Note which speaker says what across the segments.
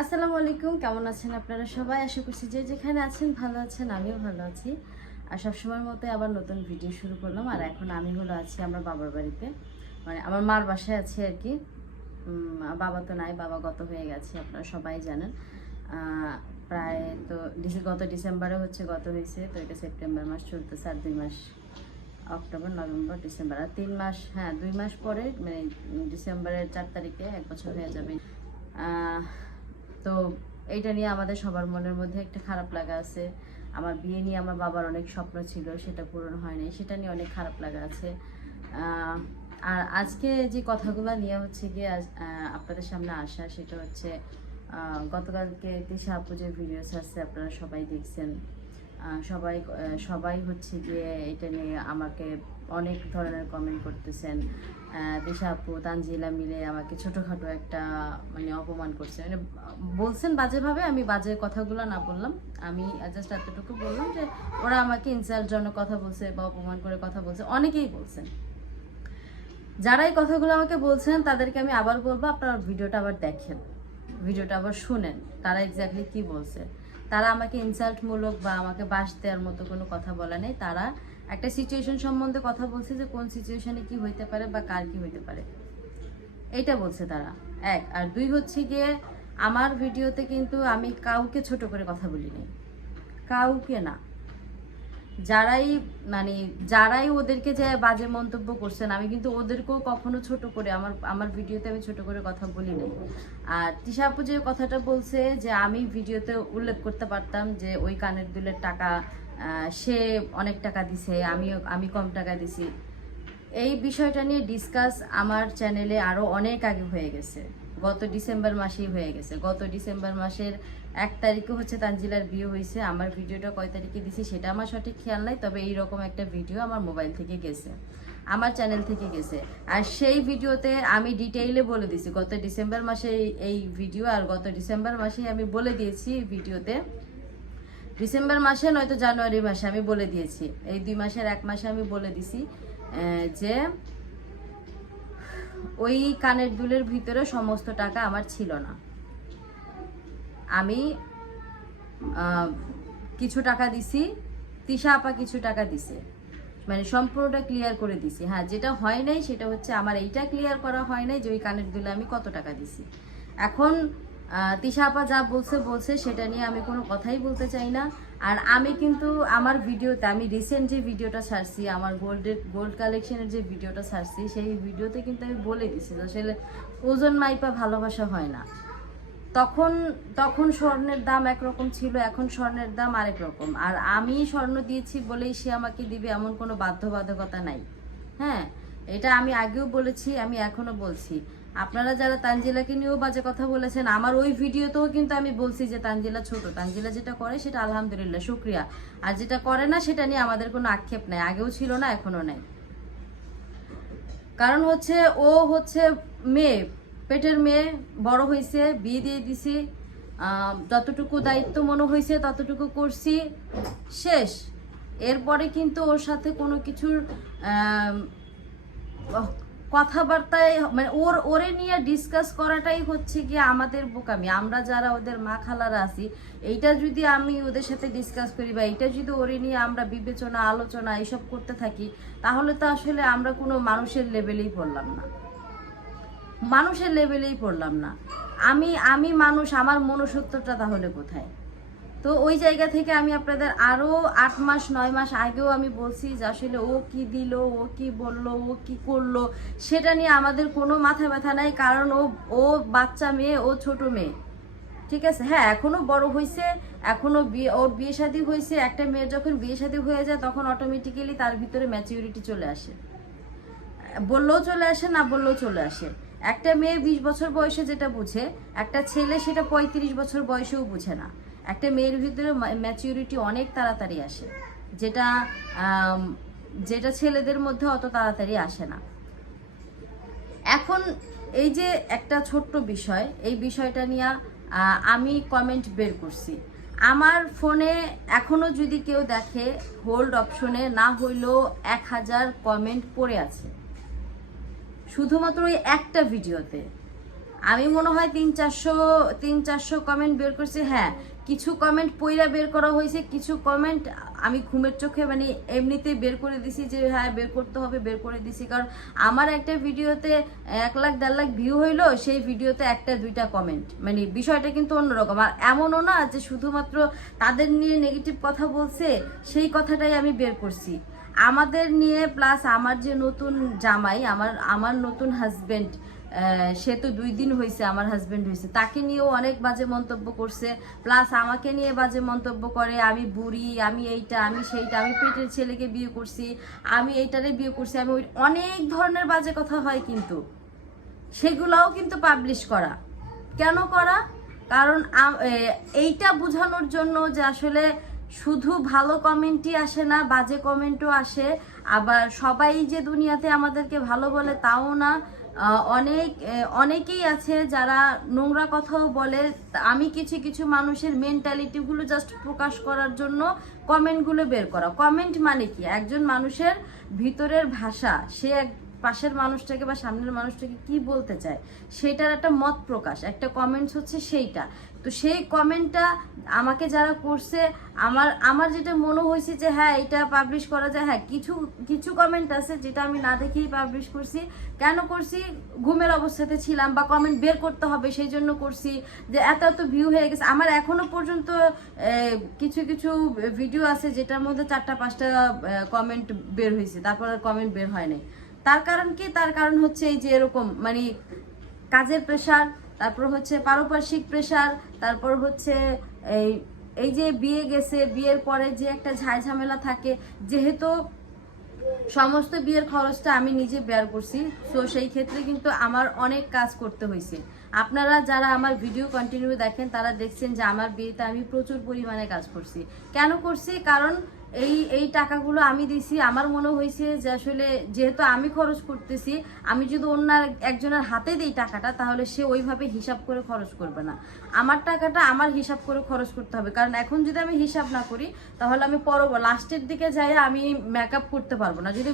Speaker 1: আসসালামু আলাইকুম, কেমন আছেন আপনারা সবাই? আশা করছি যে যেখানে আছেন ভালো আছেন, আমিও ভালো আছি। আর সবসময়ের মতো আবার নতুন ভিডিও শুরু করলাম। আর এখন আমি হলো আছি আমার বাবার বাড়িতে। মানে আমার মার বাসায় আছি আর কি। বাবা তো নাই, বাবা গত হয়ে গেছে, আপনারা সবাই জানেন। প্রায় তো গত ডিসেম্বরে হচ্ছে গত হয়েছে, তো এটা সেপ্টেম্বর মাস চলতেছে আর দুই মাস অক্টোবর, নভেম্বর, ডিসেম্বর। আর তিন মাস হ্যাঁ দুই মাস পরে মানে ডিসেম্বরের চার তারিখে এক বছর হয়ে যাবে। তো এইটা নিয়ে আমাদের সবার মনের মধ্যে একটা খারাপ লাগা আছে। আমার বিয়ে নিয়ে আমার বাবার অনেক স্বপ্ন ছিল, সেটা পূরণ হয়নি সেটা নিয়ে অনেক খারাপ লাগা আছে। আর আজকে যে কথাগুলো নিয়ে হচ্ছে গিয়ে আপনাদের সামনে আসা, সেটা হচ্ছে গতকালকে তিশা আপু যে ভিডিওস আসছে আপনারা সবাই দেখছেন। সবাই সবাই হচ্ছে যে এটা নিয়ে আমাকে অনেক ধরনের কমেন্ট করতেছেন। দিশা আপু, তানজিলা মিলে আমাকে ছোটোখাটো একটা মানে অপমান করছে। মানে বলছেন বাজেভাবে, আমি বাজে কথাগুলো না বললাম। আমি জাস্ট এতটুকু বললাম যে ওরা আমাকে ইনসাল্টজনক কথা বলছে বা অপমান করে কথা বলছে, অনেকেই বলছেন। যারা এই কথাগুলো আমাকে বলছেন, তাদেরকে আমি আবার বলব, আপনার ভিডিওটা আবার দেখেন। ভিডিওটা আবার শুনেন, তারা এক্স্যাক্টলি কি বলছে। তারা আমাকে ইনসাল্টমূলক বা আমাকে বাস দেওয়ার মতো কোনো কথা বলা নেই। তারা একটা সিচুয়েশন সম্বন্ধে কথা বলছে যে কোন সিচুয়েশনে কি হইতে পারে বা কার কি হইতে পারে। এইটা বলছে তারা। এক। আর দুই হচ্ছে গিয়ে আমার ভিডিওতে কিন্তু আমি কাউকে ছোট করে কথা বলিনি। কাউকে না। যারাই মানে যারাই ওদেরকে যে বাজে মন্তব্য করছেন, আমি কিন্তু ওদেরকেও কখনো ছোট করে, আমার আমার ভিডিওতে আমি ছোট করে কথা বলি নাই। আর তিশা আপু যে কথাটা বলছে যে আমি ভিডিওতে উল্লেখ করতে পারতাম যে ওই কানের দুলের টাকা সে অনেক টাকা দিছে, আমিও, আমি কম টাকা দিছি। এই বিষয়টা নিয়ে ডিসকাস আমার চ্যানেলে আরও অনেক আগে হয়ে গেছে। গত ডিসেম্বর মাসেই হয়ে গেছে। গত ডিসেম্বর মাসের এক তারিখে হচ্ছে তানজিলার বিয়ে হয়েছে। আমার ভিডিওটা কয় তারিখে দিছি সেটা আমার সঠিক খেয়াল নাই, তবে এই রকম একটা ভিডিও আমার মোবাইল থেকে গেছে, আমার চ্যানেল থেকে গেছে। আর সেই ভিডিওতে আমি ডিটেইলে বলে দিছি, গত ডিসেম্বর মাসে এই- ভিডিও আর গত ডিসেম্বর মাসেই আমি বলে দিয়েছি ভিডিওতে। ডিসেম্বর মাসে নয়তো জানুয়ারি মাসে আমি বলে দিয়েছি, এই দুই মাসের এক মাসে আমি বলে দিছি যে ওই কানের দুলের ভিতরে সমস্ত টাকা আমার ছিল না। আমি কিছু টাকা দিছি, তিশা আপা কিছু টাকা দিছে। মানে সম্পূর্ণটা ক্লিয়ার করে দিছি। হ্যাঁ যেটা হয় নাই সেটা হচ্ছে আমার এইটা ক্লিয়ার করা হয় নাই যে ওই কানের দুলে আমি কত টাকা দিছি। এখন তিশা যা বলছে বলছে, সেটা নিয়ে আমি কোনো কথাই বলতে চাই না। আর আমি কিন্তু আমার ভিডিওতে, আমি রিসেন্ট যে ভিডিওটা ছাড়ছি, আমার গোল্ডের গোল্ড কালেকশনের যে ভিডিওটা ছাড়ছি, সেই ভিডিওতে কিন্তু আমি বলে দিছি আসলে ওজন মাইপা ভালোবাসা হয় না। তখন তখন স্বর্ণের দাম একরকম ছিল, এখন স্বর্ণের দাম আরেক রকম। আর আমি স্বর্ণ দিয়েছি বলেই সে আমাকে দিবে এমন কোনো বাধ্যবাধকতা নাই। হ্যাঁ এটা আমি আগেও বলেছি, আমি এখনও বলছি। আপনারা যারা তানজিলাকে নিয়েও বাজে কথা বলেছেন, আমার ওই ভিডিওতেও কিন্তু আমি বলছি যে তানজিলা ছোট। তানজিলা যেটা করে সেটা আলহামদুলিল্লাহ, শুক্রিয়া। আর যেটা করে না, সেটা নিয়ে আমাদের কোনো আক্ষেপ নাই। আগেও ছিল না এখনও নাই। কারণ হচ্ছে, ও হচ্ছে মেয়ে, পেটের মেয়ে, বড় হয়েছে বিয়ে দিয়ে দিছি যতটুকু দায়িত্ব মনে হয়েছে ততটুকু করছি, শেষ। এরপরে কিন্তু ওর সাথে কোনো কিছুর কথাবার্তায় মানে ওর, ওরে নিয়ে ডিসকাস করাটাই হচ্ছে গিয়ে আমাদের বোকামি। আমরা যারা ওদের মা খালারা আছি, এইটা যদি আমি ওদের সাথে ডিসকাস করি বা এইটা যদি ওরে নিয়ে আমরা বিবেচনা, আলোচনা এইসব করতে থাকি, তাহলে তো আসলে আমরা কোনো মানুষের লেভেলেই পড়লাম না। মানুষের লেভেলেই পড়লাম না। আমি আমি মানুষ, আমার মনুষ্যত্বটা তাহলে কোথায়? তো ওই জায়গা থেকে আমি আপনাদের আরও আট মাস, নয় মাস আগেও আমি বলছি যে আসলে ও কি দিল, ও কি বলল, ও কি করল, সেটা নিয়ে আমাদের কোনো মাথা ব্যথা নাই, কারণ ও ও বাচ্চা মেয়ে, ও ছোট মেয়ে। ঠিক আছে? হ্যাঁ এখনও বড় হয়েছে এখনও বিয়ে, ওর বিয়ে শাদী হয়েছে একটা মেয়ের যখন বিয়ে শাদী হয়ে যায়, তখন অটোমেটিক্যালি তার ভিতরে ম্যাচিউরিটি চলে আসে। বললেও চলে আসে, না বললেও চলে আসে। একটা মেয়ে বিশ বছর বয়সে যেটা বুঝে, একটা ছেলে সেটা পঁয়ত্রিশ বছর বয়সেও বুঝে না। একটা মেয়ের ভিতরে ম্যাচিউরিটি অনেক তাড়াতাড়ি আসে। যেটা যেটা ছেলেদের মধ্যে অত তাড়াতাড়ি আসে না। এখন এই যে একটা ছোট্ট বিষয়, এই বিষয়টা নিয়ে আমি কমেন্ট বের করছি। আমার ফোনে এখনও যদি কেউ দেখে হোল্ড অপশনে না হইলেও এক হাজার কমেন্ট পড়ে আছে। শুধুমাত্র ওই একটা ভিডিওতে আমি মনে হয় তিন চারশো তিন চারশো কমেন্ট বের করছি হ্যাঁ কিছু কমেন্ট পইরা বের করা হয়েছে, কিছু কমেন্ট আমি ঘুমের চোখে মানে এমনিতেই বের করে দিছি যে হ্যাঁ বের করতে হবে, বের করে দিছি। কারণ আমার একটা ভিডিওতে এক লাখ, দেড় লাখ ভিউ হইল, সেই ভিডিওতে একটা, দুইটা কমেন্ট মানে বিষয়টা কিন্তু অন্যরকম। আর এমনও না যে, শুধুমাত্র তাদের নিয়ে নেগেটিভ কথা বলছে, সেই কথাটাই আমি বের করছি। আমাদের নিয়ে প্লাস আমার যে নতুন জামাই, আমার আমার নতুন হাজবেন্ড সে তো দুই দিন হয়েছে আমার হাজবেন্ড হয়েছে তাকে নিয়েও অনেক বাজে মন্তব্য করছে। প্লাস আমাকে নিয়ে বাজে মন্তব্য করে, আমি বুড়ি, আমি এইটা, আমি সেইটা, আমি পেটের ছেলেকে বিয়ে করছি, আমি এইটারে বিয়ে করছি, আমি অনেক ধরনের বাজে কথা হয় কিন্তু। সেগুলাও কিন্তু পাবলিশ করা। কেন করা? কারণ এইটা বোঝানোর জন্য যে আসলে শুধু ভালো কমেন্টই আসে না, বাজে কমেন্টও আসে। আবার সবাই যে দুনিয়াতে আমাদেরকে ভালো বলে তাও না। অনেক অনেকেই আছে যারা নোংরা কথাও বলে। আমি কিছু কিছু মানুষের মেন্টালিটিগুলো জাস্ট প্রকাশ করার জন্য কমেন্টগুলো বের করা। কমেন্ট মানে কি? একজন মানুষের ভিতরের ভাষা, সে এক পাশের মানুষটাকে বা সামনের মানুষটাকে কি বলতে চায়, সেটার একটা মত প্রকাশ। একটা কমেন্টস হচ্ছে সেইটা। তো সেই কমেন্টটা আমাকে যারা করছে, আমার আমার যেটা মনে হয়েছে যে হ্যাঁ এটা পাবলিশ করা যায়। হ্যাঁ কিছু কিছু কমেন্ট আছে যেটা আমি না দেখেই পাবলিশ করছি। কেন করছি? ঘুমের অবস্থাতে ছিলাম বা কমেন্ট বের করতে হবে, সেই জন্য করছি। যে এত এত ভিউ হয়ে গেছে। আমার এখনও পর্যন্ত কিছু কিছু ভিডিও আছে যেটার মধ্যে চারটা, পাঁচটা কমেন্ট বের হয়েছে। তারপর আর কমেন্ট বের হয় নাই। তার কারণ কি? তার কারণ হচ্ছে এই যে এরকম মানে কাজের প্রেশার তারপর হচ্ছে পারিপার্শ্বিক প্রেশার তারপর হচ্ছে এই এই যে বিয়ে গেছে, বিয়ের পরে যে একটা ঝাই ঝামেলা থাকে, যেহেতু সমস্ত বিয়ের খরচটা আমি নিজে বেয়ার করছি সো সেই ক্ষেত্রে কিন্তু আমার অনেক কাজ করতে হয়েছে। আপনারা যারা আমার ভিডিও কন্টিনিউ দেখেন, তারা দেখছেন যে আমার বিয়েতে আমি প্রচুর পরিমাণে কাজ করছি। কেন করছি? কারণ এই এই টাকাগুলো আমি দিছি আমার মনে হয়েছে যে আসলে যেহেতু আমি খরচ করতেছি, আমি যদি অন্য একজনের হাতে দিই টাকাটা, তাহলে সে ওইভাবে হিসাব করে খরচ করবে না। আমার টাকাটা আমার হিসাব করে খরচ করতে হবে। কারণ এখন যদি আমি হিসাব না করি, তাহলে আমি পর লাস্টের দিকে যাই আমি মেকআপ করতে পারব না। যদি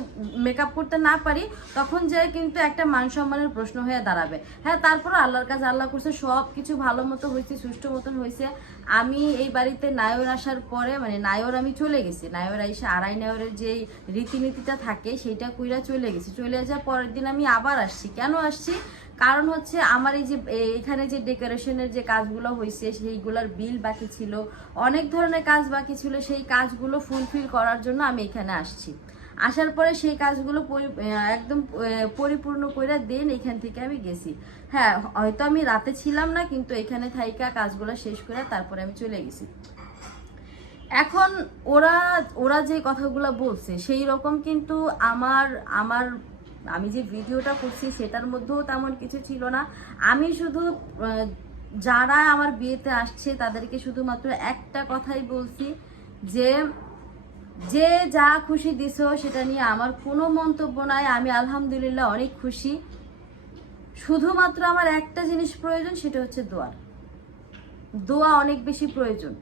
Speaker 1: মেকআপ করতে না পারি, তখন যাই কিন্তু একটা মান সম্মানের প্রশ্ন হয়ে দাঁড়াবে। হ্যাঁ তারপরে আল্লাহর কাছে আল্লাহ করছে সব কিছু ভালো মতো হয়েছে, সুষ্ঠু মতন হয়েছে। আমি এই বাড়িতে নায়র আসার পরে মানে নায়র আমি চলে গেছি। নায়র এসে আড়াই নায়রের যে রীতিনীতিটা থাকে, সেইটা কইরা চলে গেছে। চলে যাওয়ার পরের দিন আমি আবার আসছি। কেন আসছি? কারণ হচ্ছে আমার এই যে এখানে যে ডেকোরেশনের যে কাজগুলো হয়েছে সেইগুলোর বিল বাকি ছিল। অনেক ধরনের কাজ বাকি ছিল। সেই কাজগুলো ফুলফিল করার জন্য আমি এখানে আসছি। আসার পরে সেই কাজগুলো একদম পরিপূর্ণ করে দেন এখান থেকে আমি গেছি। হ্যাঁ হয়তো আমি রাতে ছিলাম না, কিন্তু এখানে থাইকা কাজগুলো শেষ করে তারপরে আমি চলে গেছি। এখন ওরা ওরা যে কথাগুলো বলছে, সেই রকম কিন্তু আমার আমার, আমি যে ভিডিওটা করছি সেটার মধ্যেও তেমন কিছু ছিল না। আমি শুধু যারা আমার বিয়েতে আসছে তাদেরকে শুধুমাত্র একটা কথাই বলছি যে যে যা খুশি দিছো সেটা নিয়ে আমার কোনো মন্তব্য নাই। আমি আলহামদুলিল্লাহ অনেক খুশি। শুধুমাত্র আমার একটা জিনিস প্রয়োজন সেটা হচ্ছে দোয়া দোয়া অনেক বেশি প্রয়োজন।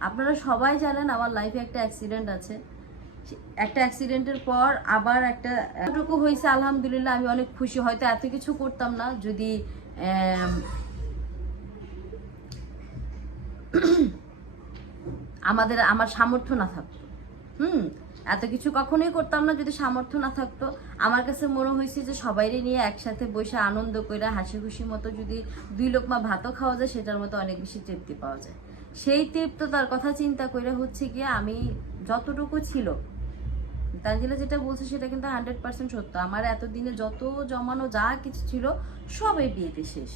Speaker 1: আপনারা সবাই জানেন আমার লাইফে একটা অ্যাক্সিডেন্ট আছে। একটা অ্যাক্সিডেন্টের পর আবার একটা, এতটুকু হয়েছে, আলহামদুলিল্লাহ, আমি অনেক খুশি। হয়তো এত কিছু করতাম না, যদি আমাদের, আমার সামর্থ্য না থাকতো। হুম? এত কিছু কখনোই করতাম না যদি সামর্থ্য না থাকতো। আমার কাছে মনে হয়েছে যে সবাইরে নিয়ে একসাথে বসে আনন্দ করে হাসি খুশি মতো যদি দুই লোকমা ভাতও খাওয়া যায়, সেটার মতো অনেক বেশি তৃপ্তি পাওয়া যায়। সেই তৃপ্ততার কথা চিন্তা করে হচ্ছে গিয়ে আমি যতটুকু ছিল, তানজিলা যেটা বলছে সেটা কিন্তু হান্ড্রেড পার্সেন্ট সত্য। আমার এতদিনে যত জমানো যা কিছু ছিল সব এই বিয়েতে শেষ।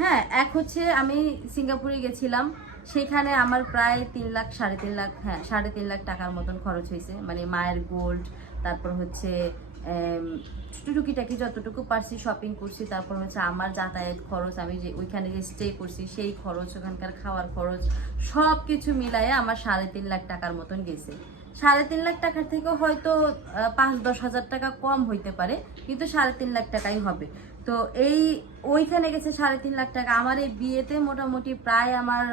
Speaker 1: হ্যাঁ এক হচ্ছে আমি সিঙ্গাপুরে গেছিলাম, সেখানে আমার প্রায় তিন লাখ, সাড়ে তিন লাখ হ্যাঁ সাড়ে তিন লাখ টাকার মতন খরচ হয়েছে। মানে মায়ের গোল্ড তারপর হচ্ছে টুকিটাকি যতটুকু পারছি শপিং করছি, তারপর হচ্ছে আমার যাতায়াত খরচ, আমি যে ওইখানে যে স্টে করছি, সেই খরচ, ওখানকার খাওয়ার খরচ সব কিছু মিলাইয়ে আমার সাড়ে তিন লাখ টাকার মতন গেছে। সাড়ে তিন লাখ টাকার থেকে হয়তো পাঁচ দশ হাজার টাকা কম হইতে পারে, কিন্তু সাড়ে তিন লাখ টাকাই হবে। তো এই ওইখানে গেছে সাড়ে তিন লাখ টাকা, আমার এই বিয়েতে মোটামুটি প্রায় আমার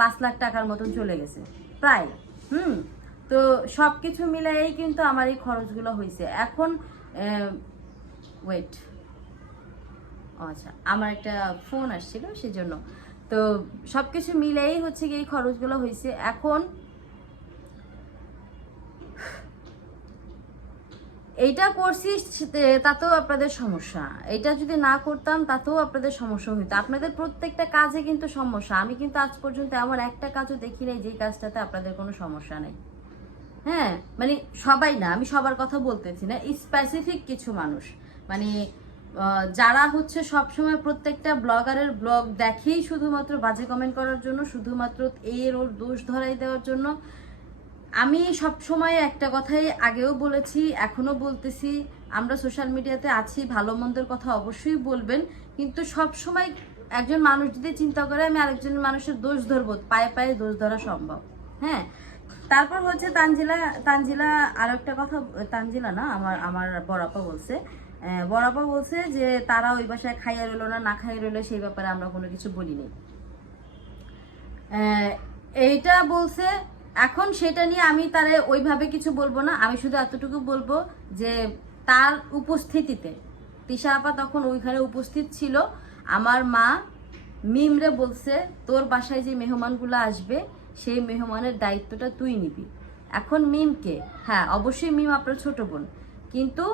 Speaker 1: পাঁচ লাখ টাকার মতন চলে গেছে। প্রায়, হুম? তো সব কিছু মিলাইয়েই কিন্তু আমার এই খরচগুলো হয়েছে এখন ওয়েট আচ্ছা আমার একটা ফোন আসছিল সেজন্য। তো সবকিছু মিলেই হচ্ছে কি এই খরচগুলো হয়েছে এখন, এইটা করছি তাতেও আপনাদের সমস্যা। এটা যদি না করতাম, তাতেও আপনাদের সমস্যা হইতো। আপনাদের প্রত্যেকটা কাজে কিন্তু সমস্যা। আমি কিন্তু আজ পর্যন্ত এমন একটা কাজও দেখি নাই যে কাজটাতে আপনাদের কোনো সমস্যা নেই। হ্যাঁ মানে সবাই না, আমি সবার কথা বলতেছি না স্পেসিফিক কিছু মানুষ। মানে যারা হচ্ছে সবসময় প্রত্যেকটা ব্লগারের ব্লগ দেখেই শুধুমাত্র বাজে কমেন্ট করার জন্য, শুধুমাত্র এর ওর দোষ ধরাই দেওয়ার জন্য, আমি সব সময় একটা কথাই আগেও বলেছি এখনও বলতেছি, আমরা সোশ্যাল মিডিয়াতে আছি, ভালো মন্দের কথা অবশ্যই বলবেন, কিন্তু সব সময় একজন মানুষ যদি চিন্তা করে, আমি আরেকজন মানুষের দোষ ধরবো, পায়ে পায়ে দোষ ধরা সম্ভব। হ্যাঁ তারপর হচ্ছে তানজিলা তানজিলা আর একটা কথা, তানজিলা না, আমার আমার বড়াপা বলছে। বড়াপা বলছে যে তারা ওই বাসায় খাইয়া রইল না না খাইয়া রইল, সেই ব্যাপারে আমরা কোনো কিছু বলিনি। এইটা বলছে, এখন সেটা নিয়ে আমি তারে ওইভাবে কিছু বলব না, আমি শুধু এতটুকু বলব যে তার উপস্থিতিতে, তিশা আপা তখন ওইখানে উপস্থিত ছিল, আমার মা মিমরে বলছে, তোর বাসায় যে মেহমানগুলো আসবে সেই মেহমানের দায়িত্বটা তুই নিবি। এখন মিমকে হ্যাঁ অবশ্যই মিম আপনার ছোট বোন। কিন্তু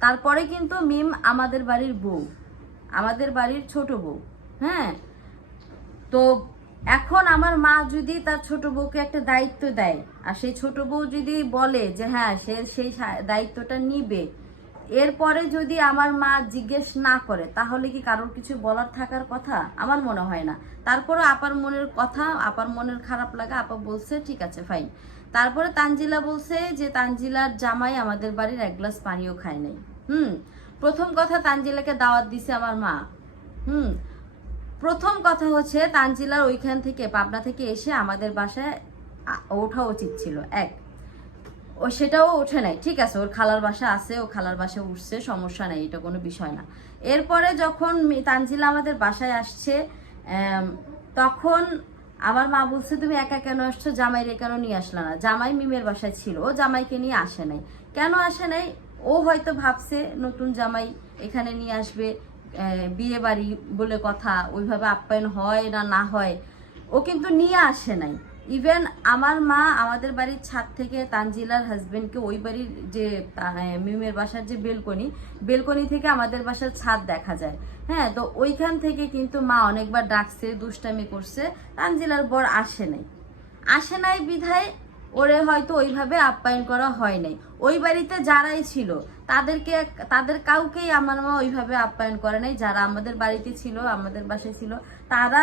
Speaker 1: তারপরে কিন্তু মিম আমাদের বাড়ির বউ। আমাদের বাড়ির ছোট বউ। হ্যাঁ? তো এখন আমার মা যদি তার ছোট বউকে একটা দায়িত্ব দেয়, আর সেই ছোট বউ যদি বলে যে হ্যাঁ সে সেই দায়িত্বটা নিবে এরপরে যদি আমার মা জিজ্ঞেস না করে, তাহলে কি কারোর কিছু বলার থাকার কথা? আমার মনে হয় না। তারপরে আপার মনের কথা, আপার মনের খারাপ লাগা আপা বলছে, ঠিক আছে ফাইন তারপরে তানজিলা বলছে যে, তানজিলার জামাই আমাদের বাড়ির এক গ্লাস পানিও খায় নাই। হুম, প্রথম কথা তানজিলাকে দাওয়াত দিছে আমার মা। হুম, প্রথম কথা হচ্ছে তানজিলার ওইখান থেকে, পাবনা থেকে এসে আমাদের বাসায় ওঠা উচিত ছিল। এক ও সেটাও ওঠে নাই। ঠিক আছে, ওর খালার বাসা আছে, ও খালার বাসায় উঠছে, সমস্যা নাই, এটা কোনো বিষয় না। এরপরে যখন তানজিলা আমাদের বাসায় আসছে তখন আমার মা বলছে, তুমি একা কেন আসছো? জামাইরে কেন নিয়ে আসলা না? জামাই মিমের বাসায় ছিল, ও জামাইকে নিয়ে আসে নাই। কেন আসে নাই? ও হয়তো ভাবছে, নতুন জামাই এখানে নিয়ে আসবে বিয়ে বাড়ি বলে কথা, ওইভাবে আপ্যায়ন হয় না না হয়। ও কিন্তু নিয়ে আসে নাই। ইভেন আমার মা আমাদের বাড়ির ছাদ থেকে তানজিলার হাজবেন্ডকে ওই বাড়ির যে মিমের বাসার যে বেলকনি বেলকনি থেকে আমাদের বাসার ছাদ দেখা যায়। হ্যাঁ তো ওইখান থেকে কিন্তু মা অনেকবার ডাকছে, দুষ্টামি করছে। তানজিলার বর আসে নাই। আসে নাই বিধায় ওরে হয়তো ওইভাবে আপ্যায়ন করা হয় নাই। ওই বাড়িতে যারাই ছিল, তাদেরকে, তাদের কাউকেই আমার মা ওইভাবে আপ্যায়ন করে নাই। যারা আমাদের বাড়িতে ছিল, আমাদের বাসায় ছিল, তারা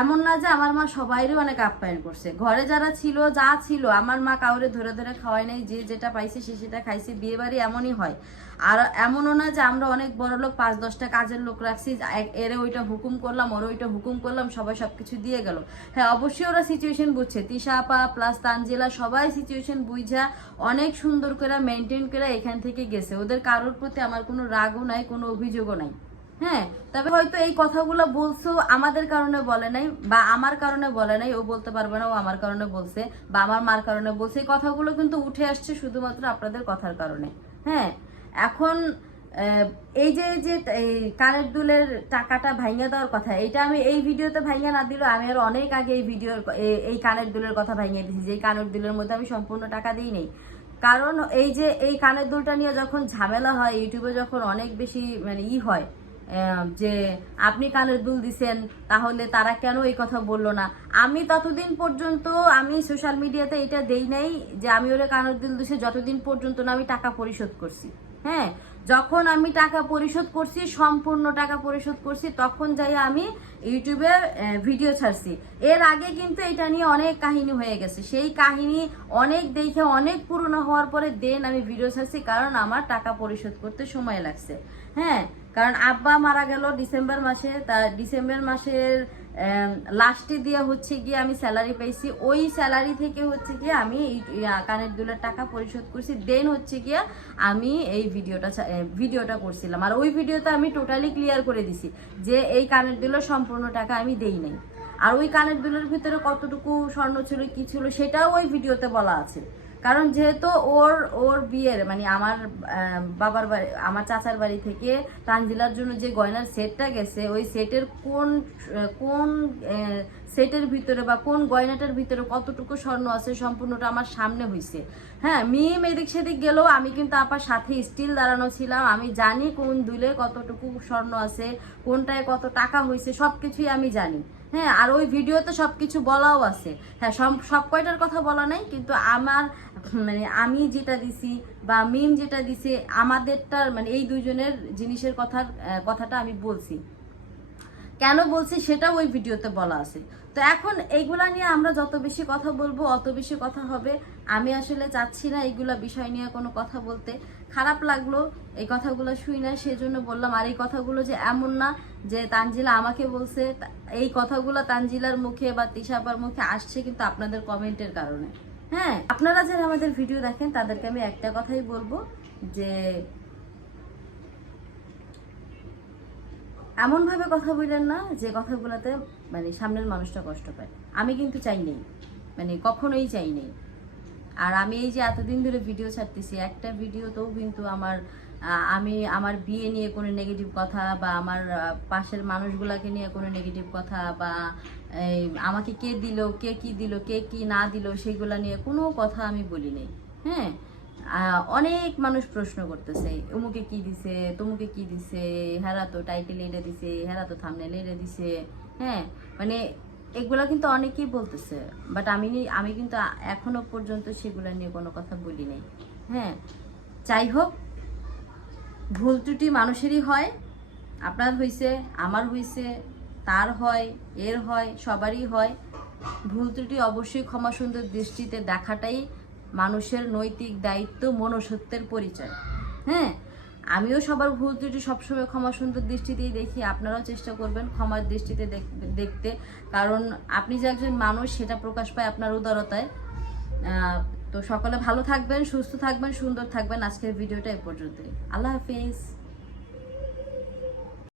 Speaker 1: এমন না যে আমার মা সবাইরই অনেক আপ্যায়ন করছে। ঘরে যারা ছিল, যা ছিল, আমার মা কাউরে ধরে ধরে খাওয়ায় নাই, যে যেটা পাইছে সে সেটা খাইছে, বিয়ে বাড়ি এমনই হয়। আর এমনও না যে আমরা অনেক বড় লোক, পাঁচ দশটা কাজের লোক রাখছি এরে ওইটা হুকুম করলাম, ওরে ওইটা হুকুম করলাম, সবাই সব কিছু দিয়ে গেল। হ্যাঁ অবশ্যই ওরা সিচুয়েশন বুঝছে। তিশা আপা প্লাস তানজিলা সবাই সিচুয়েশন বুঝা অনেক সুন্দর করে মেনটেন করে এখান থেকে গেছে। ওদের কারোর প্রতি আমার কোনো রাগও নাই, কোনো অভিযোগও নাই। হ্যাঁ তবে হয়তো এই কথাগুলো বলছো আমাদের কারণে বলে নাই, বা আমার কারণে বলে নাই, ও বলতে পারবে না, ও আমার কারণে বলছে, বা আমার মার কারণে বলছে, এই কথাগুলো কিন্তু উঠে আসছে শুধুমাত্র আপনাদের কথার কারণে। হ্যাঁ এখন এই যে এই যে কানের দুলের টাকাটা ভাঙিয়ে দেওয়ার কথা, এটা আমি এই ভিডিওতে ভাঙিয়ে না দিলেও আমি আর অনেক আগে এই ভিডিওর এই- কানের দুলের কথা ভাঙিয়ে দিয়েছি, যে এই কানের দুলের মধ্যে আমি সম্পূর্ণ টাকা দিই নেই কারণ এই যে, এই কানের দুলটা নিয়ে যখন ঝামেলা হয়, ইউটিউবে যখন অনেক বেশি মানে ই হয় যে আপনি কানের দুল দিছেন, তাহলে তারা কেন এই কথা বলল না? আমি ততদিন পর্যন্ত আমি সোশ্যাল মিডিয়াতে এটা দেই নাই যে আমি ওরে কানের দুল দিছি, যতদিন পর্যন্ত না আমি টাকা পরিশোধ করছি। হ্যাঁ যখন আমি টাকা পরিশোধ করছি, সম্পূর্ণ টাকা পরিশোধ করছি, তখন যাই আমি ইউটিউবে ভিডিও ছাড়ছি। এর আগে কিন্তু এটা নিয়ে অনেক কাহিনী হয়ে গেছে। সেই কাহিনী অনেক দেখে অনেক পুরনো হওয়ার পরে দেন আমি ভিডিও ছাড়ছি, কারণ আমার টাকা পরিশোধ করতে সময় লাগছে। হ্যাঁ কারণ আব্বা মারা গেল ডিসেম্বর মাসে, তা ডিসেম্বর মাসের লাস্টে দিয়ে হচ্ছে গিয়ে আমি স্যালারি পাইছি। ওই স্যালারি থেকে হচ্ছে গিয়ে আমি কানের দুলের টাকা পরিশোধ করছি। দেন হচ্ছে গিয়ে আমি এই ভিডিওটা ভিডিওটা করছিলাম। আর ওই ভিডিওতে আমি টোটালি ক্লিয়ার করে দিছি যে এই কানের দুলের সম্পূর্ণ টাকা আমি দেই নাই। আর ওই কানের দুলের ভিতরে কতটুকু স্বর্ণ ছিল, কি ছিল, সেটাও ওই ভিডিওতে বলা আছে। কারণ যেহেতু ওর ওর বিয়ের মানে আমার বাবার বাড়ি, আমার চাচার বাড়ি থেকে তানজিলার জন্য যে গয়নার সেটটা গেছে, ওই সেটের কোন কোন সেটের ভিতরে বা কোন গয়নাটার ভিতরে কতটুকু স্বর্ণ আছে সম্পূর্ণটা আমার সামনে হয়েছে হ্যাঁ মিম এদিক সেদিক গেলেও আমি কিন্তু আপার সাথে স্টিল দাঁড়ানো ছিলাম। আমি জানি কোন দুলে কতটুকু স্বর্ণ আছে, কোনটায় কত টাকা হয়েছে সব কিছুই আমি জানি। হ্যাঁ আর ওই ভিডিওতে সব কিছু বলাও আছে। হ্যাঁ সব সব কয়টার কথা বলা নাই, কিন্তু আমার মানে আমি যেটা দিছি বা মিম যেটা দিছে, আমাদেরটার মানে এই দুজনের জিনিসের কথার কথাটা আমি বলছি। কেন বলছি সেটা ওই ভিডিওতে বলা আছে। তো এখন এইগুলা নিয়ে আমরা যত বেশি কথা বলব, অত বেশি কথা হবে। আমি আসলে চাচ্ছি না এইগুলা বিষয় নিয়ে কোনো কথা বলতে। খারাপ লাগল, এই কথাগুলো শুই না সেজন্য বললাম, আর এই কথাগুলো যে এমন না যে তানজিলা আমাকে বলছে এই কথাগুলো তানজিলার মুখে বা তিশাপার মুখে আসছে কিন্তু আপনাদের কমেন্টের কারণে। হ্যাঁ আপনারা যারা আমাদের ভিডিও দেখেন, তাদেরকে আমি একটা কথাই বলব যে এমনভাবে কথা বললেন না যে কথাগুলোতে মানে সামনের মানুষটা কষ্ট পায়। আমি কিন্তু চাই নেই। মানে কখনোই চাই নেই। আর আমি এই যে এতদিন ধরে ভিডিও ছাড়তেছি, একটা ভিডিওতেও কিন্তু আমার আমি আমার বিয়ে নিয়ে কোনো নেগেটিভ কথা বা আমার পাশের মানুষগুলাকে নিয়ে কোনো নেগেটিভ কথা বা আমাকে কে দিল, কে কি দিল, কে কি না দিল, সেগুলা নিয়ে কোনো কথা আমি বলি নাই হ্যাঁ? অনেক মানুষ প্রশ্ন করতেছে, অমুকে কি দিছে? তমুকে কি দিছে? হেরা তো টাইটেল এড়ে দিছে, হেরা তো থামনেল এড়ে দিছে। হ্যাঁ মানে এগুলা কিন্তু অনেকেই বলতেছে বাট আমি আমি কিন্তু এখনও পর্যন্ত সেগুলা নিয়ে কোনো কথা বলি নাই। হ্যাঁ যাই হোক, ভুল ত্রুটি মানুষেরই হয়, আপনার হয়েছে আমার হয়েছে তার হয়, এর হয়, সবারই হয়। ভুল ত্রুটি অবশ্যই ক্ষমা সুন্দর দৃষ্টিতে দেখাটাই মানুষের নৈতিক দায়িত্ব, মনুষ্যত্বের পরিচয়। হ্যাঁ? আমিও সবার ভুল ত্রুটি সবসময় ক্ষমা সুন্দর দৃষ্টিতেই দেখি, আপনারাও চেষ্টা করবেন ক্ষমার দৃষ্টিতে দেখ- দেখতে। কারণ আপনি যে একজন মানুষ, সেটা প্রকাশ পায় আপনার উদারতায়। তো সকলে ভালো থাকবেন, সুস্থ থাকবেন, সুন্দর থাকবেন। আজকের ভিডিওটা এ পর্যন্তই। আল্লাহ হাফিজ।